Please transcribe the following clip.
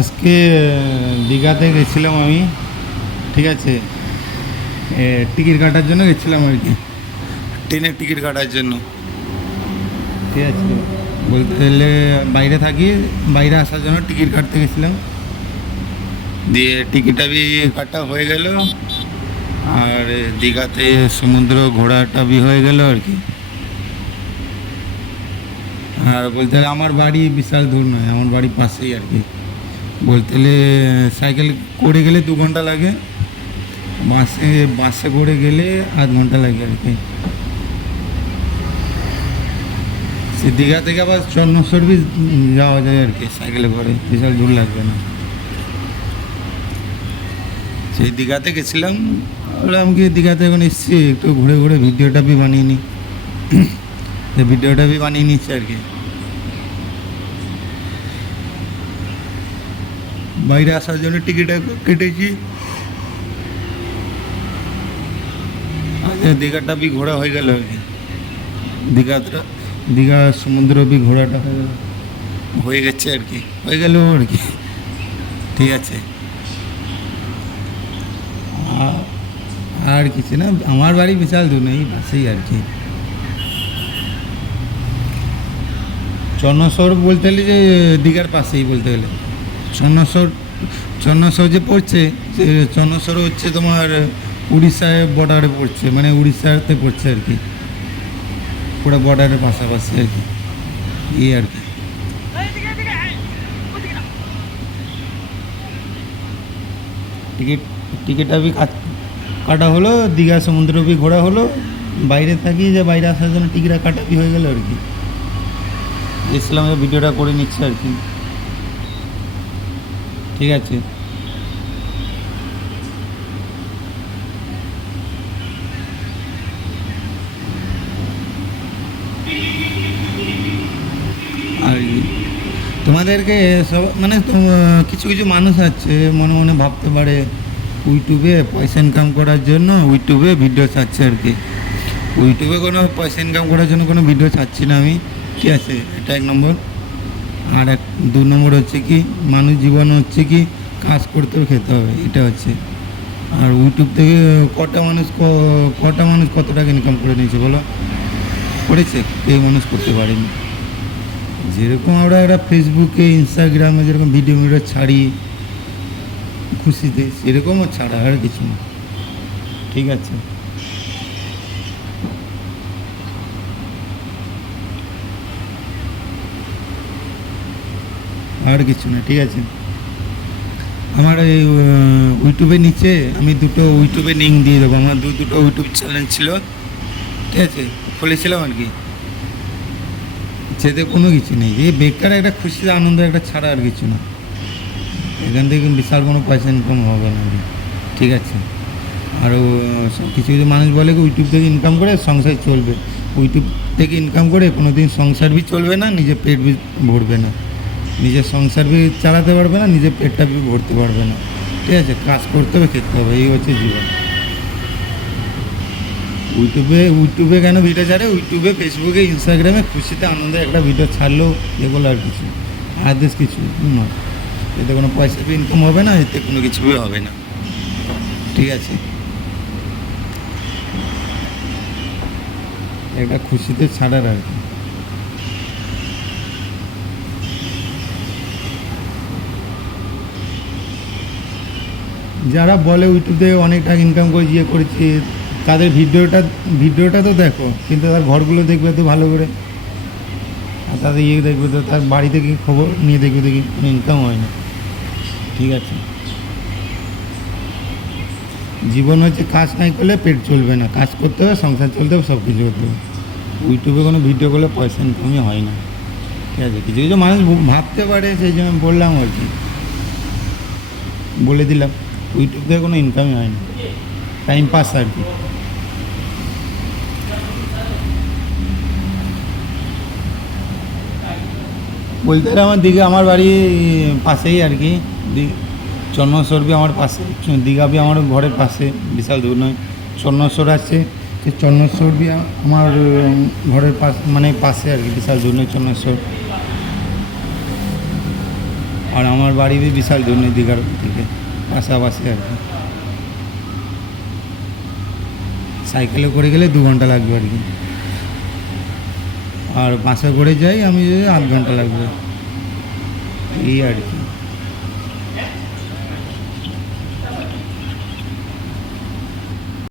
আজকে দীঘাতে গেছিলাম আমি, ঠিক আছে। টিকিট কাটার জন্য গেছিলাম আর কি, ট্রেনের টিকিট কাটার জন্য, ঠিক আছে। বলতে গেলে বাইরে থাকি, বাইরে আসার জন্য টিকিট কাটতে গেছিলাম, দিয়ে টিকিটটা কাটা হয়ে গেল। আর দীঘাতে সমুদ্র ঘোরাটা হয়ে গেল আর কি। আর বলতে গেলে আমার বাড়ি বিশাল দূর নয়, আমার বাড়ির পাশেই আর কি। বলতে গেলে সাইকেল করে গেলে 2 ঘন্টা লাগে, বাসে করে গেলে আধ ঘন্টা লাগে আর কি। সে দীঘা থেকে আবার চন্দ্রসরবি যাওয়া যায় আর কি, সাইকেলে করে, বিশাল দূর লাগবে না। সেই দীঘাতে গেছিলাম, বললাম কি দীঘাতে এখন এসেছি, একটু ঘুরে ঘুরে ভিডিওটা বানিয়ে নিই। ভিডিওটা বানিয়ে নিচ্ছি আর কি। বাইরে আসার জন্য টিকিট কেটেছি। আচ্ছা, দীঘাটা ঘোরা হয়ে গেল আর কি। দীঘা সমুদ্র ঘোরাটা হয়ে গেছে আর কি, হয়ে গেল আর কি, ঠিক আছে। আর কিছু না, আমার বাড়ি বিশাল দূর নেই, পাশেই আর কি। চন্নসর বলতে গেলে যে দীঘার পাশেই বলতে গেলে চন্নসর যে পড়ছে, সে চন্নসর হচ্ছে তোমার উড়িষ্যায় বর্ডারে পড়ছে, মানে উড়িষ্যাতে পড়ছে আর কি, পুরো বর্ডারের পাশাপাশি আর কি, এই আর কি। টিকিটটা কাটা হলো, দীঘা সমুদ্র ঘোরা হলো। বাইরে থাকি, যে বাইরে আসার জন্য টিকিটটা কাটা হয়ে গেল আর কি। ইসলামের ভিডিওটা করে নিচ্ছে আর কি, ঠিক আছে। আর তোমাদেরকে সব মানে কিছু কিছু মানুষ আছে মনে মনে ভাবতে পারে ইউটিউবে পয়সা ইনকাম করার জন্য ইউটিউবে ভিডিও ছাড়ছে আর কি। ইউটিউবে কোনো পয়সা ইনকাম করার জন্য কোনো ভিডিও ছাড়ছি না আমি, ঠিক আছে। এটা 1 নম্বর। আর 2 নম্বর হচ্ছে কি, মানুষ জীবন হচ্ছে কি কাজ করতেও খেতে হবে, এটা হচ্ছে। আর ইউটিউব থেকে কটা মানুষ কত টাকা ইনকাম করে নিয়েছে বলো? করেছে? কেউ মানুষ করতে পারেনি। যেরকম আমরা একটা ফেসবুকে ইনস্টাগ্রামে যেরকম ভিডিও ছাড়ি খুশিতে, সেরকমও ছাড়া, আর কিছু না, ঠিক আছে। আর কিছু না, ঠিক আছে। আমার এই ইউটিউবের নিচে আমি 2টো ইউটিউবে লিঙ্ক দিয়ে দেবো। আমার দুটো ইউটিউব চ্যানেল ছিল, ঠিক আছে, খুলেছিলাম আর কি। সেতে কোনো কিছু নেই, যে বেকার একটা খুশি আনন্দ একটা ছাড়া, আর কিছু না। এখান থেকে বিশাল কোনো পয়সা ইনকাম হবে না, ঠিক আছে। আরও কিছু কিছু মানুষ বলে কি ইউটিউব থেকে ইনকাম করে সংসার চলবে। ইউটিউব থেকে ইনকাম করে কোনো দিন সংসার চলবে না, নিজের পেট ভরবে না, নিজের সংসার চালাতে পারবে না, নিজের পেটটা ভরতে পারবে না, ঠিক আছে। কাজ করতে হবে, খেতে হবে, এই হচ্ছে জীবন। ইউটিউবে কেন ভিডিও ছাড়ে? ইউটিউবে, ফেসবুকে, ইনস্টাগ্রামে খুশিতে আনন্দে একটা ভিডিও ছাড়লো, এগুলো আর কিছু, আদেশ কিছু নয়। এতে কোনো পয়সা ইনকাম হবে না, এতে কোনো কিছুই হবে না, ঠিক আছে। একটা খুশিতে ছাড়ার আর কি। যারা বলে ইউটিউব থেকে অনেক টাকা ইনকাম করে করেছে, তাদের ভিডিওটা তো দেখো, কিন্তু তার ঘরগুলো দেখবে তো ভালো করে, আর তাদের দেখবে তো, তার বাড়ি থেকে খবর নিয়ে দেখবে, দেখি কোনো ইনকাম হয় না, ঠিক আছে। জীবন হচ্ছে কাজ নাই করলে পেট চলবে না, কাজ করতে হবে, সংসার চলতে হবে, সব কিছু করতে হবে। ইউটিউবে কোনো ভিডিও করলে পয়সা ইনকামই হয় না, ঠিক আছে। কিছু কিছু মানুষ ভাবতে পারে, সেই জন্য বললাম আর কি, বলে দিলাম। ইউটিউব থেকে কোনো ইনকামই হয় না, টাইম পাস আর কি। বলতে গেলে আমার বাড়ি পাশেই আর কি। চন্নসর আমার পাশে, দীঘা আমার ঘরের পাশে, বিশাল দূর নয়। চন্নসর আছে, সে চন্নসর আমার ঘরের মানে পাশে আর কি, বিশাল দূর নয় চন্নসর। আর আমার বাড়ি বিশাল জন্য দীঘার থেকে পাশাপাশি আর কি। সাইকেলে করে গেলে 2 ঘন্টা লাগবে আর কি, আর বাসে করে যাই আমি 8 ঘন্টা লাগবে এই আর কি।